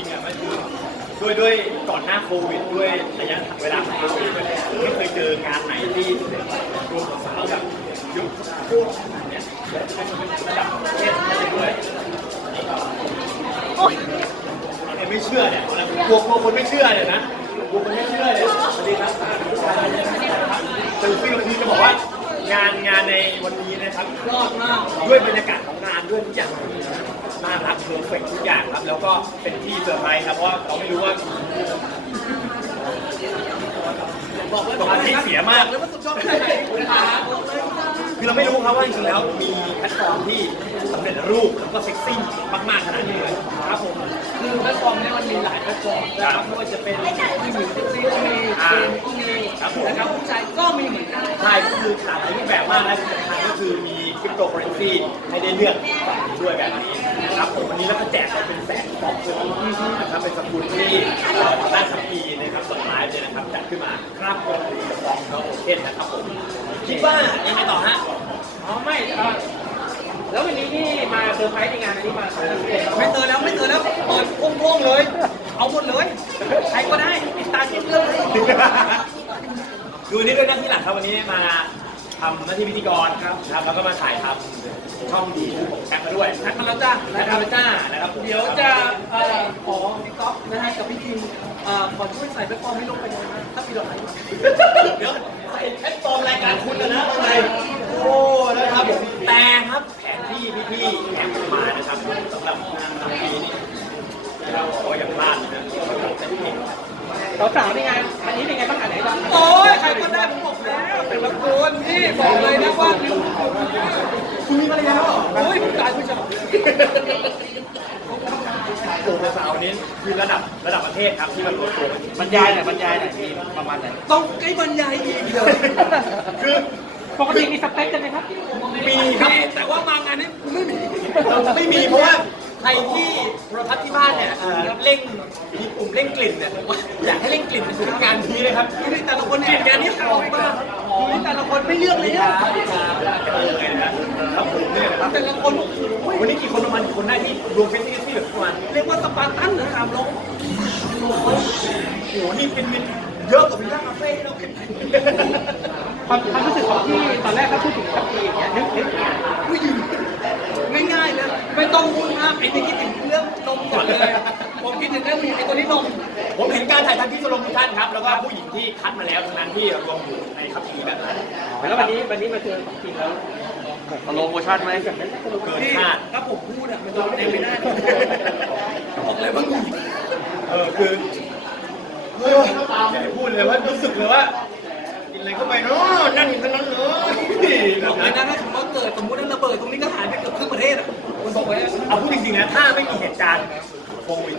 ริงๆอะมันคือด้วยด้วยก่อนหน้าโควิดด้วยระยะเวลาของโควิดด้วยไม่เคยเจองานไหนที่รวมสาวแบบยุคพวกเนี่ยระดับประเทศด้วยโอ้ยเนี่ยไม่เชื่อเนี่ยกลัวกลัวคนไม่เชื่อเนี่ยนะกลัวคนไม่เชื่อเนี่ยสวัสดีครับเซลฟี่วันนี้จะบอกว่า งานงานในวันนี้นะครับยอดมากด้วยบรรยากาศของงานด้วยทุกอย่างน่ารักเพอร์เฟกทุกอย่างครับ แล้วก็เป็นที่เซอร์ไพรส์ครับเพราะว่าเราไม่รู้ว่าบอกเลยสมาธิเสียมากแล้วมันสุดยอดแค่ไหนคุณขาบอกเลยคือเราไม่รู้ครับว่าจริงๆแล้วมีแพลตฟอร์มที่สำเร็จรูปแล้วก็เซ็กซี่มากๆขนาดนี้เลยครับผม คือแพลตฟอร์มเนี่ยมันมีหลายแพลตฟอร์มนะครับไม่ว่าจะเป็นผู้หญิงเซ็กซี่ก็มีเกมก็มีนะครับผู้ชายก็มีเหมือนกันใช่ก็คือหลากหลายรูปแบบมากและที่สำคัญก็คือมีคริปโตเคอเรนซีให้ได้เลือกด้วยแบบนี้นะครับผมวันนี้แล้วก็แจกไปเป็นแสนฟองเลยนะครับเป็นสกุลที่เราทางด้านสัมพีนะครับส่วนไลฟ์เนี่ยนะครับจัดขึ้นมาครับผมฟองน้องโอเคนนะครับผมคิดว่ายังไงต่อฮะอ๋อไม่เอ่อ แล้ววันนี้ที่มาเซอร์ไพรส์ในงานอันนี้มาสองท่านเลยไม่เจอแล้วไม่เจอแล้วเปิดโล่งๆเลย เอาหมดเลยใครก็ได้ติดตามที่เรื่องเลยดูนี่ด้วยหน้าที่หลักครับวันนี้มาทำหน้าที่พิธีกรครับนะครับแล้วก็มาถ่ายทำช่องดีของแคปมาด้วยแท็กมาแล้วจ้าแคปมาจ้านะครับผมเดี๋ยวจะเอ่อขอพี่ก๊อฟนะฮะกับพี่ทีมเอ่อขอช่วยใส่แพลตฟอร์มให้ลงไปหน่อยนะถ้ามีดอกไม้เดี๋ยวใส่แพลตฟอร์มรายการคุณนะนะอะไร สาวๆในงานอันนี้เป็นไงบ้างอันไหนบ้างโอ้ยใครก็ได้ผมบอกแล้วแต่ละคนที่บอกเลยนะว่านิ้วคุณมีภรรยาแล้วเหรอโอ้ยผมตายคุณจะโอ้โหสาวนี้คือระดับระดับประเทศครับที่มันรวมตัวกันบรรยายหน่อยบรรยายหน่อยมีประมาณไหนต้องใกล้บรรยายอีกเลยคือปกติมีสเปคกันไหมครับมีครับแต่ว่ามางานนี้กูไม่มีไม่มีเพราะว่า ใครที่โทรทัศน์ที่บ้านเนี่ยเอ่อเร่งมีปุ่มเร่งกลิ่นเนี่ยอยากให้เร่งกลิ่นคืองานนี้เลยครับดูนี่แต่ละคนเนี่ยงานนี้หอมมากดูนี่แต่ละคนไม่เลือกเลยอะครับผมเนี่ยนะครับแต่ละคนโอ้ยวันนี้กี่คนประมาณกี่คนได้ที่รวมเฟสติวัลที่แบบประมาณเรียกว่าสปาร์ตันหรือขามลงโอ้โหนี่เป็นเป็นเยอะกว่าพิซซ่าคาเฟ่ที่เราเห็นความความรู้สึกของที่ตอนแรกถ้าพูดถึงสักทีอย่างเงี้ยนึกนึกยังไง ผู้หญิงง่ายๆเลยไม่ ต้องพูดมากไอ้นี่คิดถึงเรื่องนมก่อนเลย ผมคิดถึงแค่ผู้หญิงไอ้ตัวนี้นม ผมเห็นการถ่ายทำที่สโลโมชั่นครับ แล้วก็ผู้หญิงที่คัดมาแล้วทั้งนั้นที่รวมอยู่ในคัพพีแบบนั้นแล้ววันนี้วันนี้มาเจอของจริงแล้วสโลโมชั่นไหมเกินที่คาดถ้าผมพูดอะมันจะเต็มไม่ได้บอกเลยว่าผู้หญิงเออคือเอออย่าให้พูดเลยว่ารู้สึกเลยว่ากินอะไรเข้าไปเนาะนั่นอยู่ทั้งนั้นเลยแบบอกบเลนั้ยนนะถ้าสมมติว่าเกิดสมมติว่าระเบิดตรงนี้ก็หา ริงๆนะถ้าไม่มีเหตุการณ์โควิด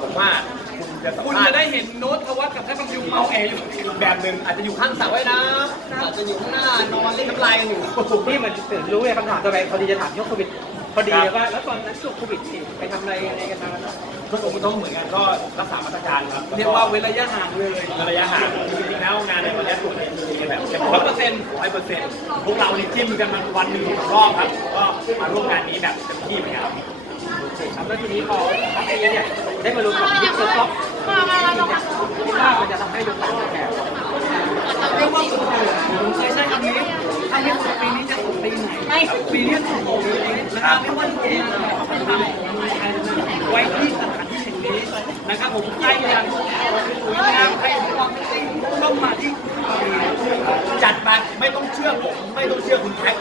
ผมว่าคุณจะสัมคุณภาษจะณ์ได้เห็นโน้ตทวัฒน์กับแท่ประยุงเมาแอร์อยู่อีกแบบหนึ่งอาจจะอยู่ข้างสระว่ายน้ำอาจจะอยู่ข้างหน้านอนเล่นน้ำลายกันอยู่ นี่มันตื่นรู้เลยคำถามตัวไปพอดีจะถามยกโควิดพ อดีเลยว่าแล้วตอนนั้นช่วงโควิดนี่ไปทำอะไรอะไรกันมาก็ผมต้องเหมือนกันก็รักษามาตรการครับเรียกว่าเว้นระยะห่างเลยระยะห่างจริงๆแล้วงานในวันนี้ถูกเป็นจริงๆแบบร้อยเปอร์เซ็นต์ร้อยเปอร์เซ็นต์พวกเรานี่จิ้มกันมาวันหนึ่งสองรอบครับก็มาร่วมงานนี้แบบเต็มที่เหมือนกันครับครับแล้วทีนี้พอพักนี้เนี่ยได้มารวมกับยิปเซอร์ฟ็อกที่ว่ามันจะทำให้ยกระดับแบบ เรียกว่าสุดเลยผมเคยใช้คำนี้ถ้าไม่สุดปีนี้จะสุดปีไหนไม่ปีนี้สุดปีนี้นะครับไม่ว่าจะเป็นอะ ไรก็ตามของเมืองไทยไว้ที่สถานที่แห่งนี้นะครับผมใครอยากสวยงามใครอยากความเป็นจริงต้องมาที่จัดไปไม่ต้องเชื่อผมไม่ต้องเชื่อคุณแท็ก